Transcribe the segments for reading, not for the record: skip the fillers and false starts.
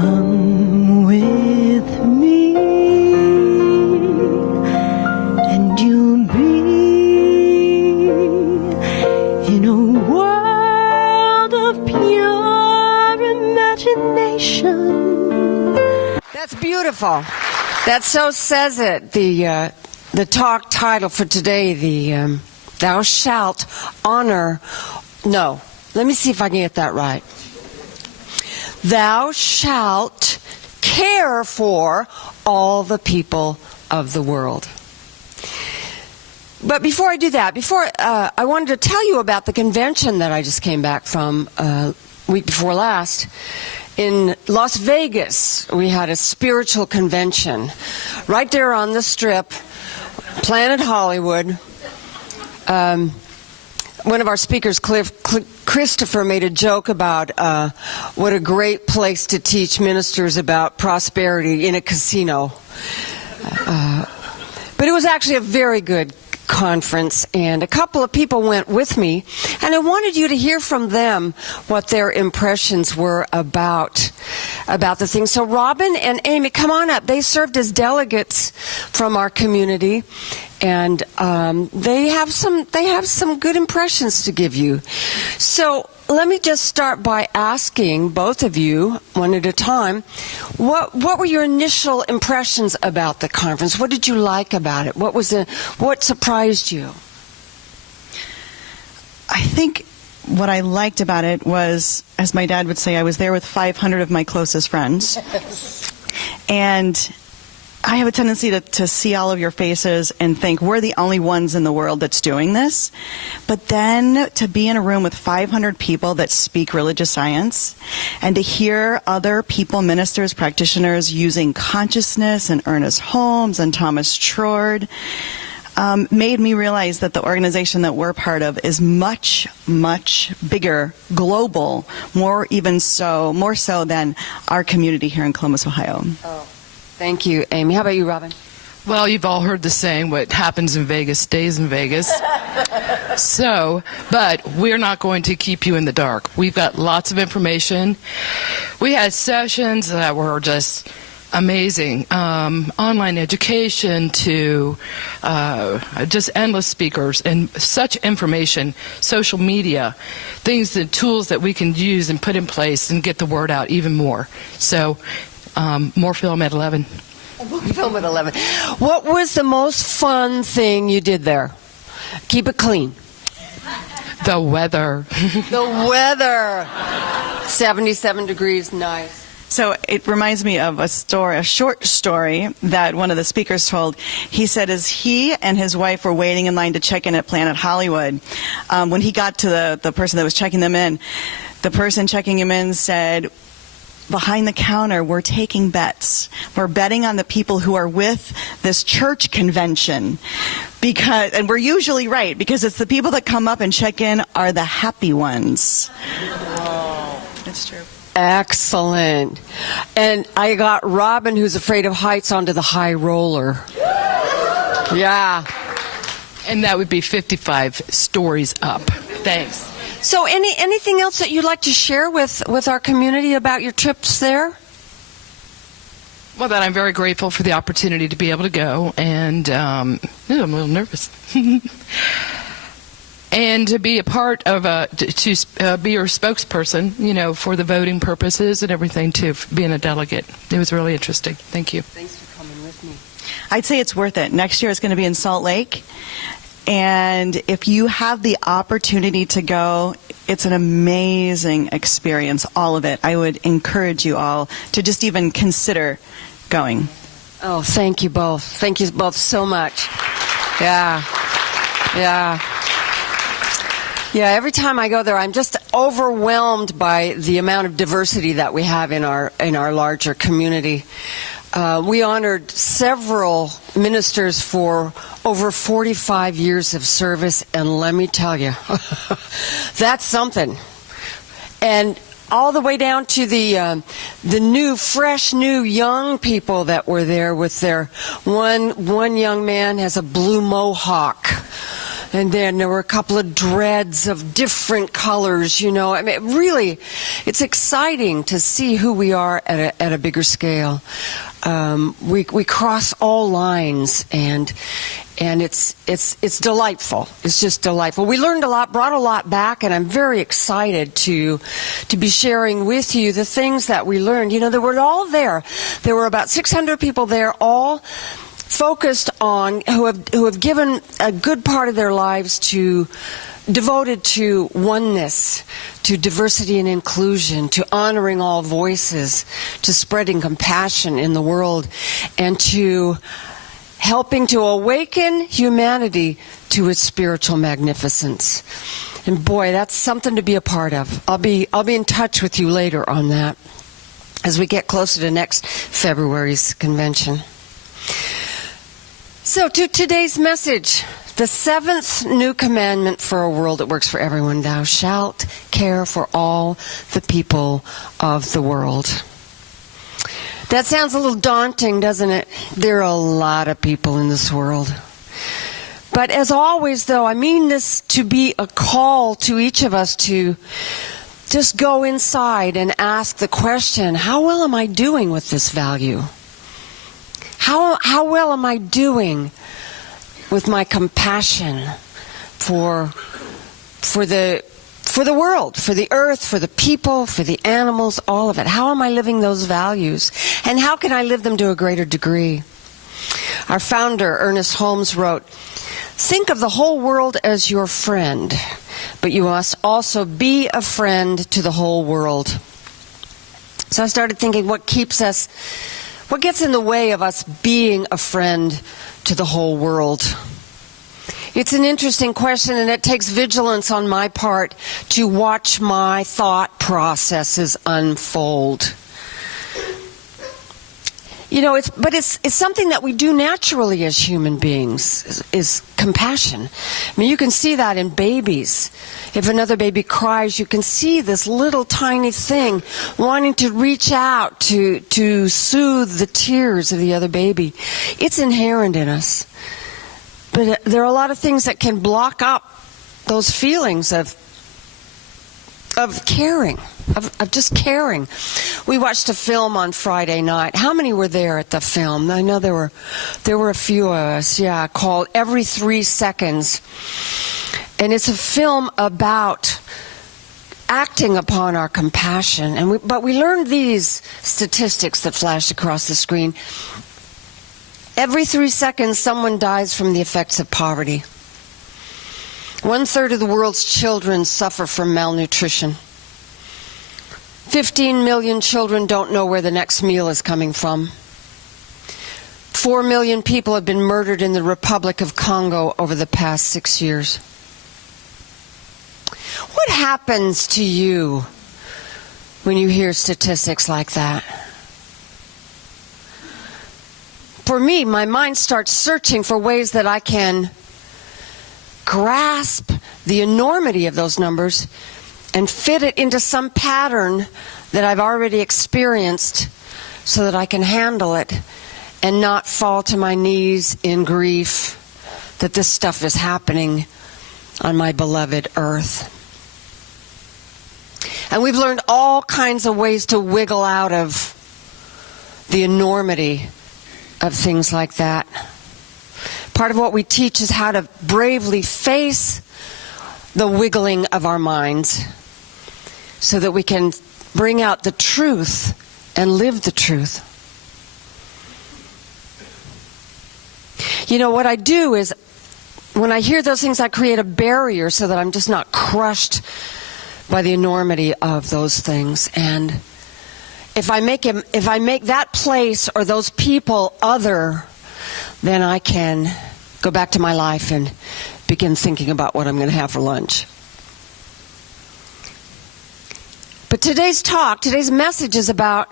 Come with me, and you'll be in a world of pure imagination. That's beautiful. That so says it. The talk title for today, the Thou Shalt Honor. No, let me see if I can get that right. Thou shalt care for all the people of the world. But before I do that, I wanted to tell you about the convention that I just came back from week before last. In Las Vegas, we had a spiritual convention right there on the Strip, Planet Hollywood. One of our speakers, Christopher, made a joke about what a great place to teach ministers about prosperity in a casino. But it was actually a very good conference, and a couple of people went with me, and I wanted you to hear from them what their impressions were about the thing. So Robin and Amy, come on up. They served as delegates from our community, and they have some good impressions to give you. So let me just start by asking both of you, one at a time, what were your initial impressions about the conference? What did you like about it? What surprised you? I think what I liked about it was, as my dad would say, I was there with 500 of my closest friends. And I have a tendency to see all of your faces and think we're the only ones in the world that's doing this. But then to be in a room with 500 people that speak religious science and to hear other people, ministers, practitioners using consciousness and Ernest Holmes and Thomas Troard made me realize that the organization that we're part of is much, much bigger, global, more so than our community here in Columbus, Ohio. Oh. Thank you, Amy. How about you, Robin? Well, you've all heard the saying, what happens in Vegas stays in Vegas. But we're not going to keep you in the dark. We've got lots of information. We had sessions that were just amazing. Online education to just endless speakers and such information, social media, things, the tools that we can use and put in place and get the word out even more. So more film at 11. More film at 11. What was the most fun thing you did there? Keep it clean. The weather. The weather. 77 degrees, nice. So it reminds me of a short story that one of the speakers told. He said as he and his wife were waiting in line to check in at Planet Hollywood, when he got to the person that was checking them in, the person checking him in said, behind the counter, we're taking bets. We're betting on the people who are with this church convention. And we're usually right, because it's the people that come up and check in are the happy ones. Wow. It's true. Excellent. And I got Robin, who's afraid of heights, onto the high roller. Yeah. And that would be 55 stories up. Thanks. So anything else that you'd like to share with our community about your trips there? Well, that I'm very grateful for the opportunity to be able to go, and I'm a little nervous. And to be a part of to be your spokesperson, for the voting purposes and everything, too, being a delegate. It was really interesting. Thank you. Thanks for coming with me. I'd say it's worth it. Next year it's going to be in Salt Lake. And if you have the opportunity to go, it's an amazing experience, all of it. I would encourage you all to just even consider going. Oh, thank you both. Thank you both so much. Yeah. Every time I go there, I'm just overwhelmed by the amount of diversity that we have in our larger community. We honored several ministers for over 45 years of service, and let me tell you, that's something. And all the way down to the new, fresh, new young people that were there with their one young man has a blue mohawk. And then there were a couple of dreads of different colors, you know. I mean, really, it's exciting to see who we are at a bigger scale. We cross all lines, and it's delightful. It's just delightful. We learned a lot, brought a lot back, and I'm very excited to be sharing with you the things that we learned. You know, they were all there. There were about 600 people there, all focused on who have given a good part of their lives devoted to oneness, to diversity and inclusion, to honoring all voices, to spreading compassion in the world, and to helping to awaken humanity to its spiritual magnificence. And boy, that's something to be a part of. I'll be in touch with you later on that as we get closer to next February's convention. So to today's message, the seventh new commandment for a world that works for everyone: thou shalt care for all the people of the world. That sounds a little daunting, doesn't it? There are a lot of people in this world. But as always, though, I mean this to be a call to each of us to just go inside and ask the question, how well am I doing with this value? How well am I doing with my compassion for the world, for the earth, for the people, for the animals, all of it? How am I living those values? And how can I live them to a greater degree? Our founder, Ernest Holmes, wrote, "Think of the whole world as your friend, but you must also be a friend to the whole world." So I started thinking, what gets in the way of us being a friend to the whole world? It's an interesting question, and it takes vigilance on my part to watch my thought processes unfold. You know, it's something that we do naturally as human beings, is compassion. I mean, you can see that in babies. If another baby cries, you can see this little tiny thing wanting to reach out to soothe the tears of the other baby. It's inherent in us. But there are a lot of things that can block up those feelings of caring, of just caring. We watched a film on Friday night. How many were there at the film? I know there were a few of us, called Every 3 Seconds. And it's a film about acting upon our compassion. But we learned these statistics that flashed across the screen. Every 3 seconds, someone dies from the effects of poverty. 1/3 of the world's children suffer from malnutrition. 15 million children don't know where the next meal is coming from. 4 million people have been murdered in the Republic of Congo over the past 6 years. What happens to you when you hear statistics like that? For me, my mind starts searching for ways that I can grasp the enormity of those numbers and fit it into some pattern that I've already experienced so that I can handle it and not fall to my knees in grief that this stuff is happening on my beloved earth. And we've learned all kinds of ways to wiggle out of the enormity of things like that. Part of what we teach is how to bravely face the wiggling of our minds so that we can bring out the truth and live the truth. You know, what I do is when I hear those things, I create a barrier so that I'm just not crushed by the enormity of those things. And if I make that place or those people other, then I can go back to my life and begin thinking about what I'm going to have for lunch. But today's message is about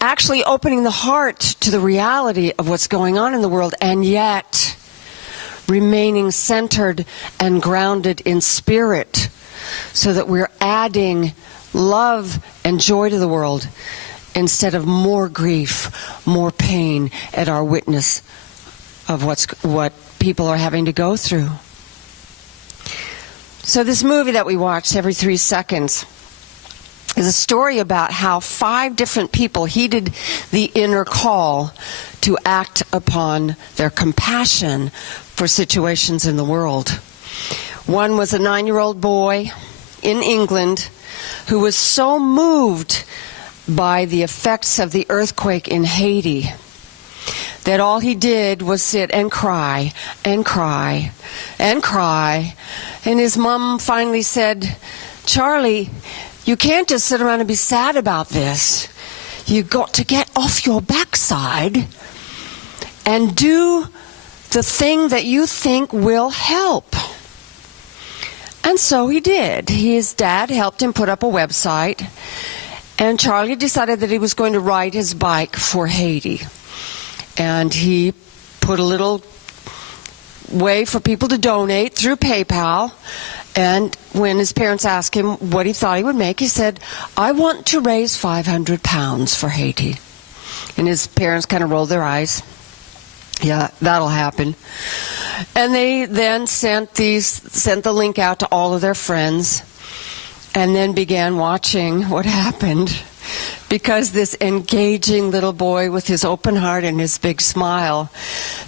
actually opening the heart to the reality of what's going on in the world, and yet remaining centered and grounded in spirit so that we're adding love and joy to the world instead of more grief, more pain at our witness of what people are having to go through. So this movie that we watched every 3 seconds is a story about how 5 different people heeded the inner call to act upon their compassion for situations in the world. One was a 9-year-old boy in England who was so moved by the effects of the earthquake in Haiti that all he did was sit and cry and cry and cry. And his mom finally said, "Charlie, you can't just sit around and be sad about this. You've got to get off your backside and do the thing that you think will help." And so he did. His dad helped him put up a website, and Charlie decided that he was going to ride his bike for Haiti. And he put a little way for people to donate through PayPal. And when his parents asked him what he thought he would make, he said, "I want to raise 500 pounds for Haiti." And his parents kind of rolled their eyes. "Yeah, that'll happen." And they then sent the link out to all of their friends, and then began watching what happened, because this engaging little boy with his open heart and his big smile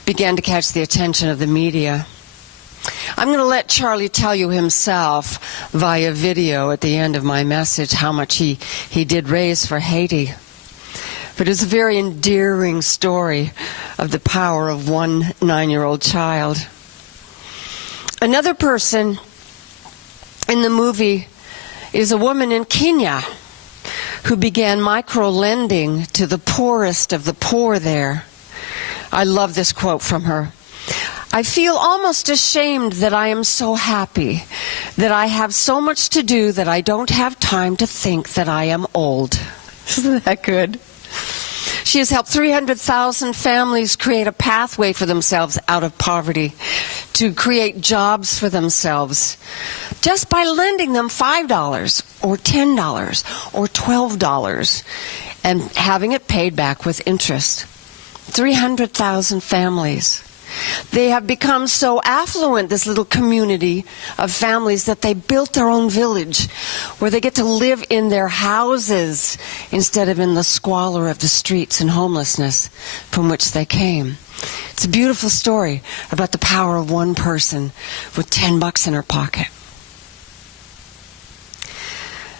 began to catch the attention of the media. I'm going to let Charlie tell you himself via video at the end of my message how much he did raise for Haiti. But it's a very endearing story of the power of one 9-year-old child. Another person in the movie is a woman in Kenya who began micro-lending to the poorest of the poor there. I love this quote from her. "I feel almost ashamed that I am so happy, that I have so much to do that I don't have time to think that I am old." Isn't that good? She has helped 300,000 families create a pathway for themselves out of poverty, to create jobs for themselves, just by lending them $5 or $10 or $12 and having it paid back with interest. 300,000 families. They have become so affluent, this little community of families, that they built their own village where they get to live in their houses instead of in the squalor of the streets and homelessness from which they came. It's a beautiful story about the power of one person with $10 in her pocket.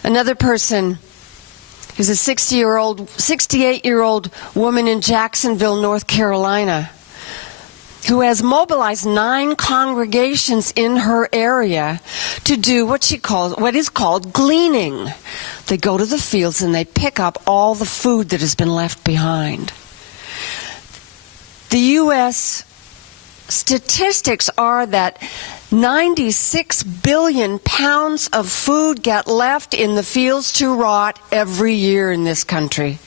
Another person is a 68-year-old woman in Jacksonville, North Carolina, who has mobilized 9 congregations in her area to do what is called gleaning. They go to the fields and they pick up all the food that has been left behind. The U.S. statistics are that 96 billion pounds of food get left in the fields to rot every year in this country.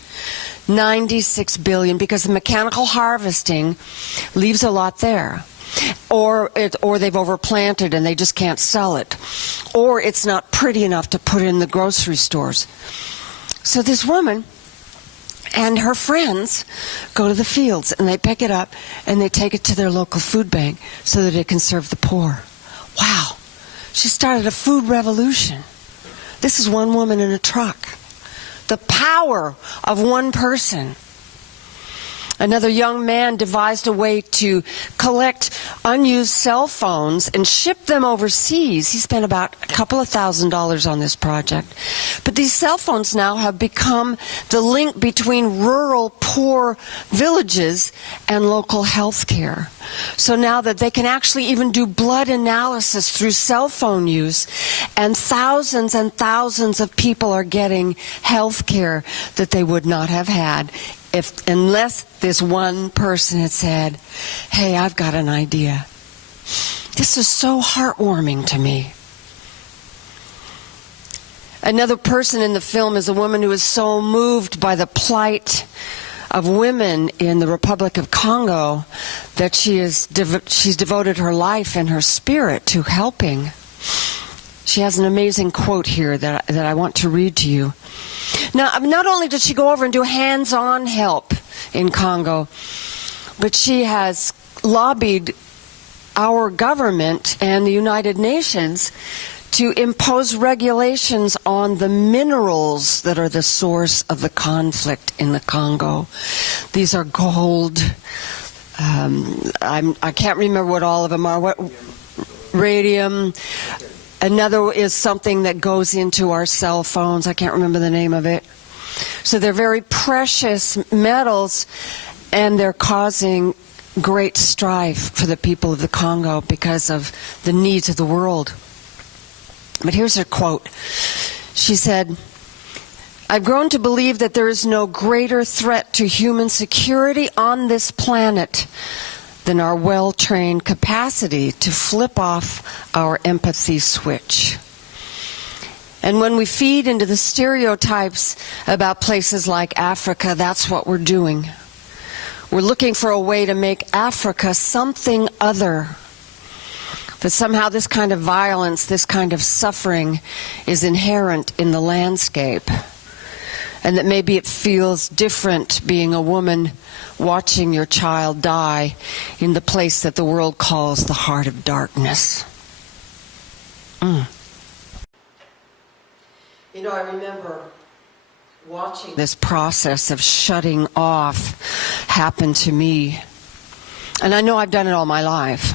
96 billion, because the mechanical harvesting leaves a lot there. Or they've overplanted and they just can't sell it. Or it's not pretty enough to put in the grocery stores. So this woman and her friends go to the fields and they pick it up and they take it to their local food bank so that it can serve the poor. Wow. She started a food revolution. This is one woman in a truck. The power of one person. Another young man devised a way to collect unused cell phones and ship them overseas. He spent about a couple of $1,000s on this project. But these cell phones now have become the link between rural, poor villages and local health care. So now that they can actually even do blood analysis through cell phone use, and thousands of people are getting health care that they would not have had unless this one person had said, "Hey, I've got an idea." This is so heartwarming to me. Another person in the film is a woman who is so moved by the plight of women in the Republic of Congo that she's devoted her life and her spirit to helping. She has an amazing quote here that I want to read to you. Now, not only did she go over and do hands-on help in Congo, but she has lobbied our government and the United Nations to impose regulations on the minerals that are the source of the conflict in the Congo. These are gold. I can't remember what all of them are. What radium. Another is something that goes into our cell phones. I can't remember the name of it. So they're very precious metals, and they're causing great strife for the people of the Congo because of the needs of the world. But here's her quote. She said, "I've grown to believe that there is no greater threat to human security on this planet than our well-trained capacity to flip off our empathy switch. And when we feed into the stereotypes about places like Africa, that's what we're doing. We're looking for a way to make Africa something other. That somehow this kind of violence, this kind of suffering is inherent in the landscape. And that maybe it feels different being a woman watching your child die in the place that the world calls the heart of darkness." You know, I remember watching this process of shutting off happen to me. And I know I've done it all my life.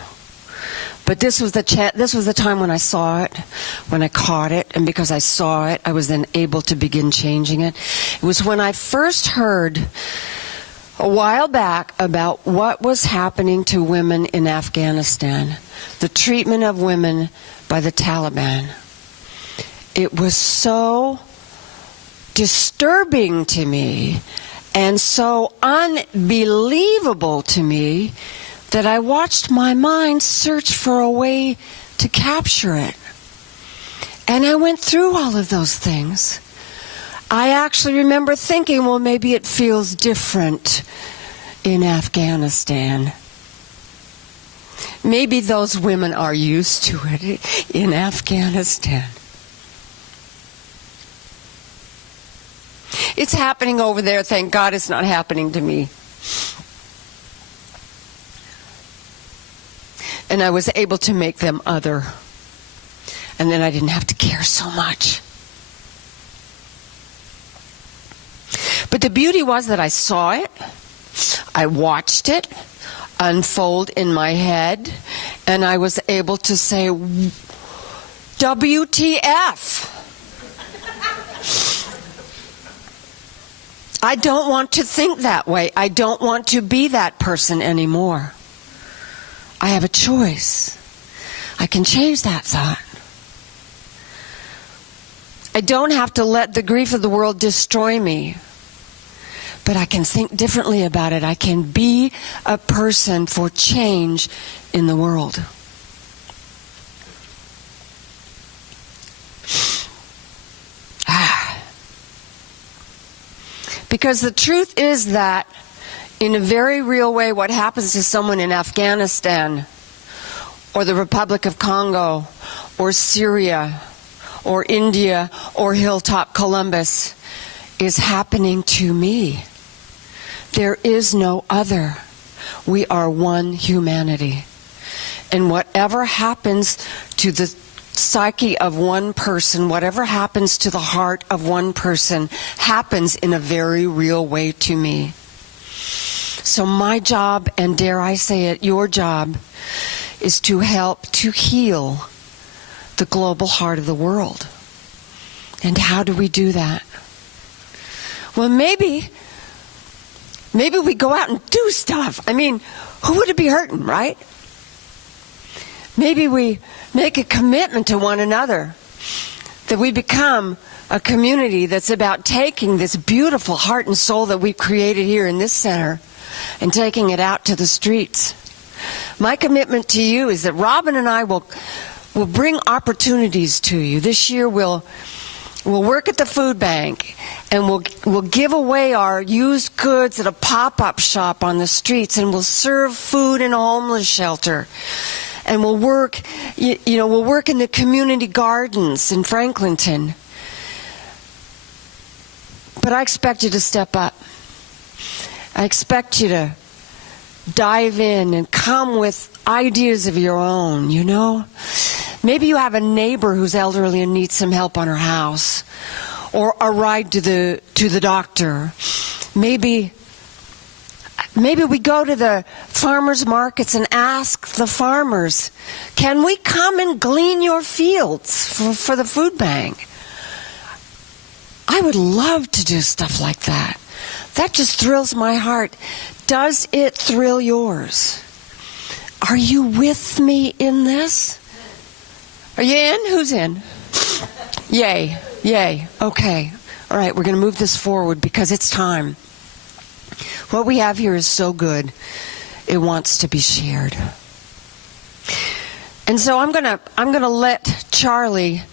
But this was the time when I saw it, when I caught it, and because I saw it, I was then able to begin changing it. It was when I first heard a while back about what was happening to women in Afghanistan, the treatment of women by the Taliban. It was so disturbing to me and so unbelievable to me that I watched my mind search for a way to capture it. And I went through all of those things. I actually remember thinking, well, maybe it feels different in Afghanistan. Maybe those women are used to it in Afghanistan. It's happening over there. Thank God it's not happening to me. And I was able to make them other. And then I didn't have to care so much. But the beauty was that I saw it, I watched it unfold in my head, and I was able to say, WTF! I don't want to think that way. I don't want to be that person anymore. I have a choice. I can change that thought. I don't have to let the grief of the world destroy me. But I can think differently about it. I can be a person for change in the world. Because the truth is that, in a very real way, what happens to someone in Afghanistan, or the Republic of Congo, or Syria, or India, or Hilltop Columbus, is happening to me. There is no other. We are one humanity. And whatever happens to the psyche of one person, whatever happens to the heart of one person, happens in a very real way to me. So my job, and dare I say it, your job, is to help to heal the global heart of the world. And how do we do that? Well, maybe we go out and do stuff. I mean, who would it be hurting, right? Maybe we make a commitment to one another, that we become a community that's about taking this beautiful heart and soul that we've created here in this center and taking it out to the streets. My commitment to you is that Robin and I will bring opportunities to you. This year we'll work at the food bank, and we'll give away our used goods at a pop-up shop on the streets, and we'll serve food in a homeless shelter. And we'll work, we'll work in the community gardens in Franklinton. But I expect you to step up. I expect you to dive in and come with ideas of your own, you know? Maybe you have a neighbor who's elderly and needs some help on her house, or a ride to the doctor. Maybe we go to the farmers markets and ask the farmers, can we come and glean your fields for the food bank? I would love to do stuff like that. That just thrills my heart. Does it thrill yours? Are you with me in this? Are you in? Who's in? Yay. Yay. Okay. All right, we're going to move this forward because it's time. What we have here is so good. It wants to be shared. And so I'm going to let Charlie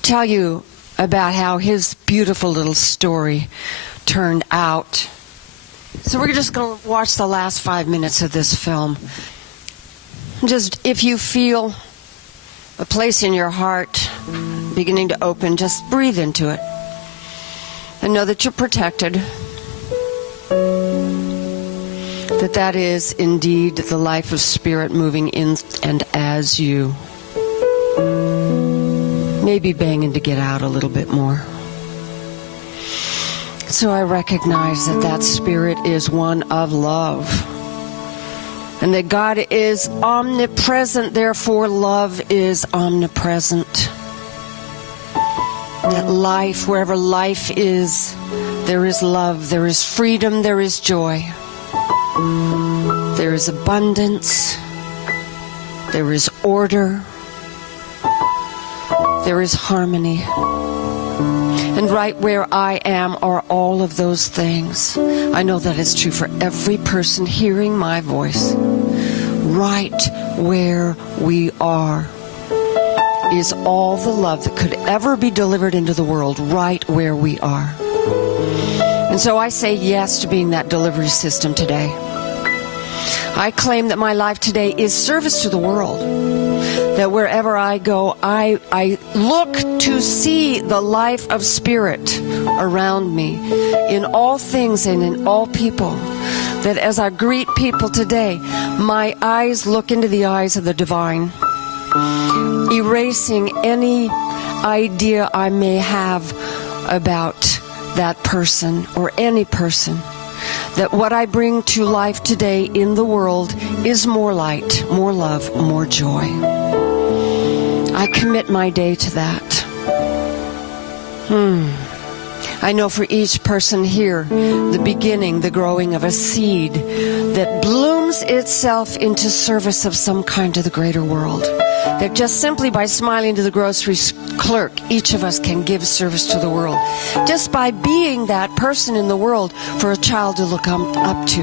tell you about how his beautiful little story turned out. So we're just going to watch the last 5 minutes of this film. Just if you feel a place in your heart beginning to open, just breathe into it. And know that you're protected. That is indeed the life of spirit moving in and as you. Maybe banging to get out a little bit more. So I recognize that spirit is one of love. And that God is omnipresent, therefore love is omnipresent. That life, wherever life is, there is love, there is freedom, there is joy. There is abundance. There is order. There is harmony. And right where I am are all of those things. I know that is true for every person hearing my voice. Right where we are is all the love that could ever be delivered into the world, right where we are. And so I say yes to being that delivery system today. I claim that my life today is service to the world. That wherever I go, I look to see the life of spirit around me in all things and in all people. That as I greet people today, my eyes look into the eyes of the divine, erasing any idea I may have about that person or any person. That what I bring to life today in the world is more light, more love, more joy. I commit my day to that. I know for each person here, the beginning, the growing of a seed that blooms itself into service of some kind to the greater world. That just simply by smiling to the grocery clerk, each of us can give service to the world. Just by being that person in the world for a child to look up to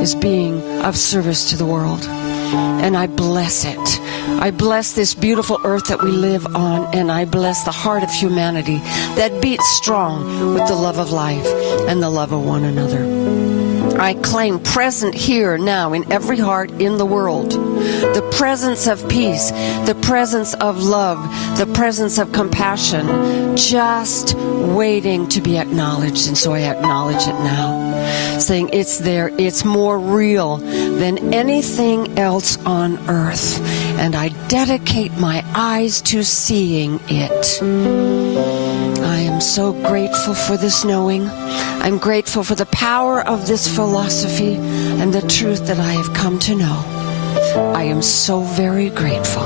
is being of service to the world. And I bless it. I bless this beautiful earth that we live on, and I bless the heart of humanity that beats strong with the love of life and the love of one another. I claim present here now in every heart in the world the presence of peace, the presence of love, the presence of compassion, just waiting to be acknowledged. And so I acknowledge it now, saying it's there, it's more real than anything else on earth, and I dedicate my eyes to seeing it. I am so grateful for this knowing. I'm grateful for the power of this philosophy and the truth that I have come to know. I am so very grateful.